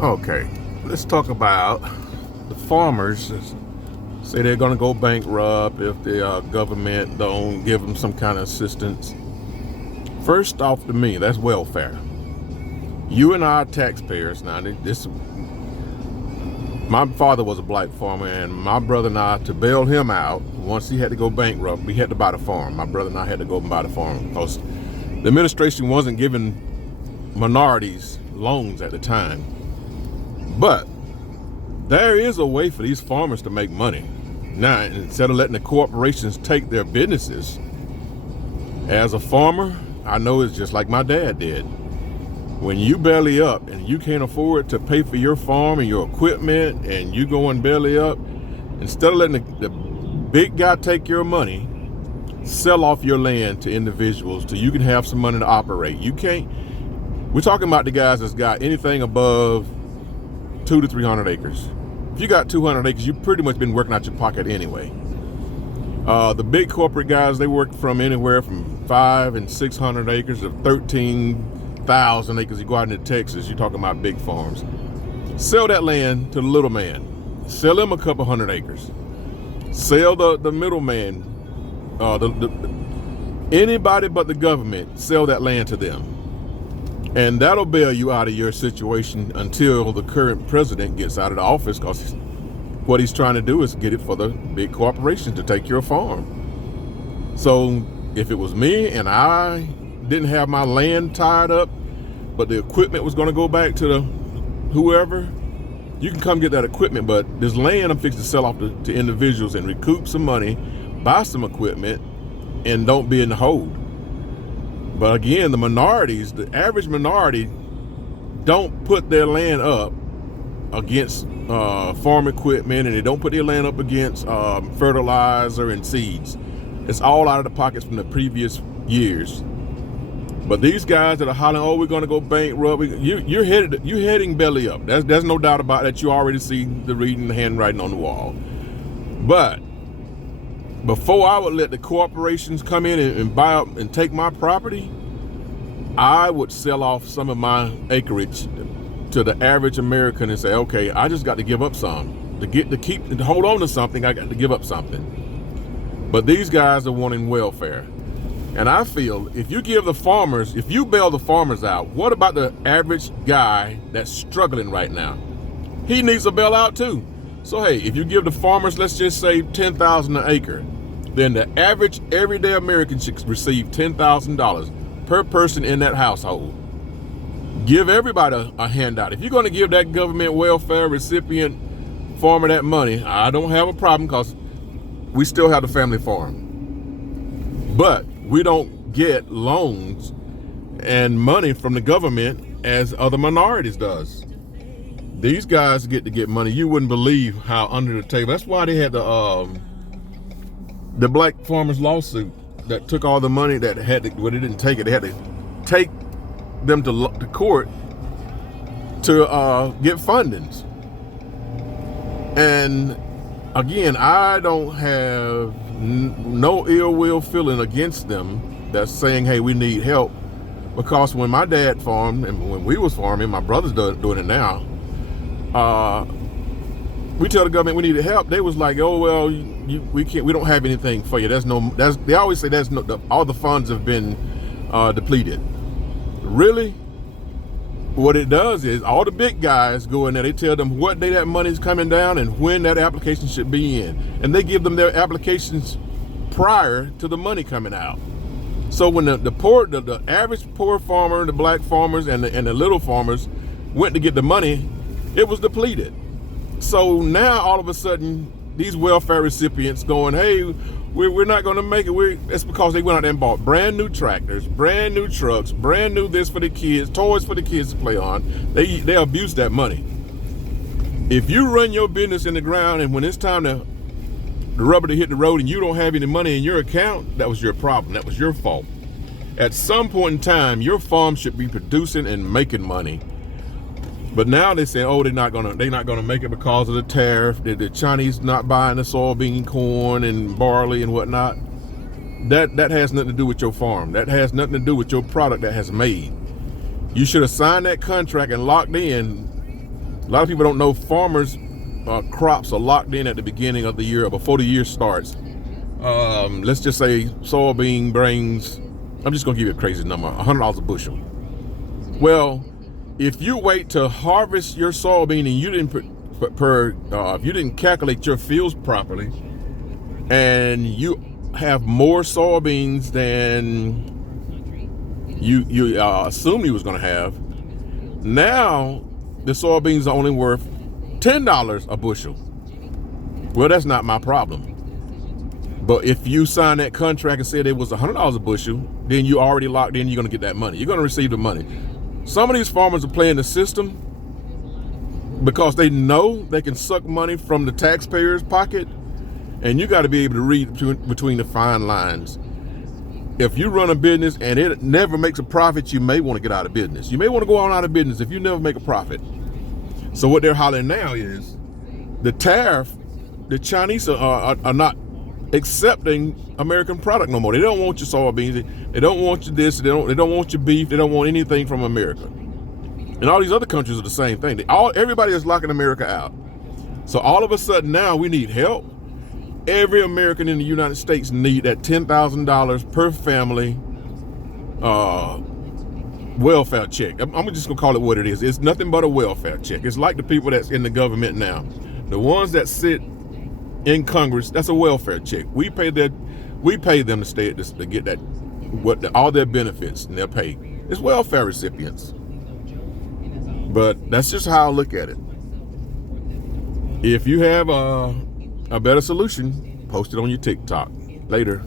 Okay, let's talk about the farmers. Say they're going to go bankrupt if the government don't give them some kind of assistance. First off, to me, that's welfare. You and I are taxpayers now. My father was a black farmer, and my brother and I, to bail him out, once he had to go bankrupt, we had to buy the farm. My brother and I had to go and buy the farm because the administration wasn't giving minorities loans at the time. But there is a way for these farmers to make money. Now, instead of letting the corporations take their businesses, as a farmer, I know it's just like my dad did. When you belly up and you can't afford to pay for your farm and your equipment and you going belly up, instead of letting the big guy take your money, sell off your land to individuals so you can have some money to operate. You can't, we're talking about the guys that's got anything above 200 to 300 acres. If you got 200 acres, you've pretty much been working out your pocket anyway. The big corporate guys, they work from anywhere from 500 and 600 acres to 13,000 acres. You go out into Texas, you're talking about big farms. Sell that land to the little man. Sell him a couple hundred acres. Sell the middleman, anybody but the government, sell that land to them. And that'll bail you out of your situation until the current president gets out of the office, because what he's trying to do is get it for the big corporations to take your farm. So if it was me and I didn't have my land tied up, but the equipment was going to go back to the whoever, you can come get that equipment, but this land I'm fixing to sell off to individuals and recoup some money, buy some equipment, and don't be in the hold. But again, the minorities, the average minority, don't put their land up against farm equipment, and they don't put their land up against fertilizer and seeds. It's all out of the pockets from the previous years. But these guys that are hollering, "Oh, we're going to go bankrupt," you're heading belly up. There's no doubt about that. You already see the reading, the handwriting on the wall. But before I would let the corporations come in and buy up and take my property, I would sell off some of my acreage to the average American and say, okay, I just got to give up some. To hold on to something, I got to give up something. But these guys are wanting welfare. And I feel if you give the farmers, if you bail the farmers out, what about the average guy that's struggling right now? He needs a bailout too. So hey, if you give the farmers, let's just say $10,000 an acre, then the average everyday American should receive $10,000 per person in that household. Give everybody a handout. If you're going to give that government welfare recipient farmer that money, I don't have a problem, because we still have the family farm. But we don't get loans and money from the government as other minorities does. These guys get to get money. You wouldn't believe how under the table. That's why they had the black farmers lawsuit that took all the money that had to, well, they didn't take it. They had to take them to court to get fundings. And again, I don't have no ill will feeling against them that's saying, hey, we need help. Because when my dad farmed and when we was farming, my brother's doing it now, we tell the government we needed help. They was like, oh, well, we don't have anything for you. They always say all the funds have been depleted. Really? What it does is all the big guys go in there, they tell them what day that money's coming down and when that application should be in. And they give them their applications prior to the money coming out. So when the average poor farmer, the black farmers and the little farmers went to get the money, it was depleted. So now all of a sudden, these welfare recipients going, hey, we're not going to make it. It's because they went out there and bought brand new tractors, brand new trucks, brand new this for the kids, toys for the kids to play on. They abuse that money. If you run your business in the ground and when it's time the rubber to hit the road and you don't have any money in your account, that was your problem. That was your fault. At some point in time, your farm should be producing and making money. But now they say, oh, they're not gonna make it because of the tariff. The Chinese not buying the soybean, corn, and barley and whatnot. That has nothing to do with your farm. That has nothing to do with your product that has made. You should have signed that contract and locked in A lot of people don't know farmers' crops are locked in at the beginning of the year or before the year starts. Let's just say soybean brings, I'm just gonna give you a crazy number, $100 a bushel. Well, if you wait to harvest your soybean and you didn't if you didn't calculate your fields properly, and you have more soybeans than you assumed you was gonna have, now the soybeans are only worth $10 a bushel. Well, that's not my problem. But if you sign that contract and said it was $100 a bushel, then you already locked in, you're gonna get that money. You're gonna receive the money. Some of these farmers are playing the system because they know they can suck money from the taxpayer's pocket, and you gotta be able to read between the fine lines. If you run a business and it never makes a profit, you may wanna get out of business. You may wanna go on out of business if you never make a profit. So what they're hollering now is the tariff. The Chinese are not accepting American product no more. They don't want your soybeans. They don't want your this. They don't want your beef. They don't want anything from America. And all these other countries are the same thing. Everybody is locking America out. So all of a sudden now we need help. Every American in the United States need that $10,000 per family welfare check. I'm just gonna call it what it is. It's nothing but a welfare check. It's like the people that's in the government now. The ones that sit in Congress, that's a welfare check. We pay them to stay at this, to get that all their benefits and their pay. It's welfare recipients. But that's just how I look at it. If you have a better solution, post it on your TikTok. Later.